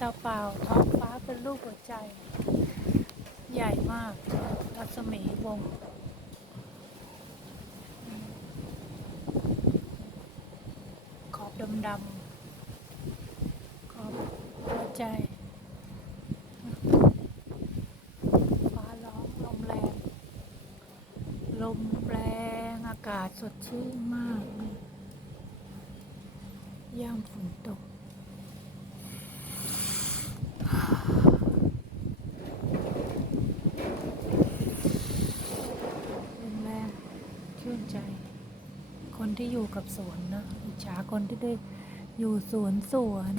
ตาเปล่าท้องฟ้าเป็นรูปหัวใจ ใหญ่มากรัศมีวงขอบดำๆขอบหัวใจฟ้าร้องลมแรง ลมแรงอากาศสดชื่นมากย่ามฝนตก ลมแรง ชื่นใจ คนที่อยู่กับสวนนะอิจฉาคนที่ได้อยู่สวนสวน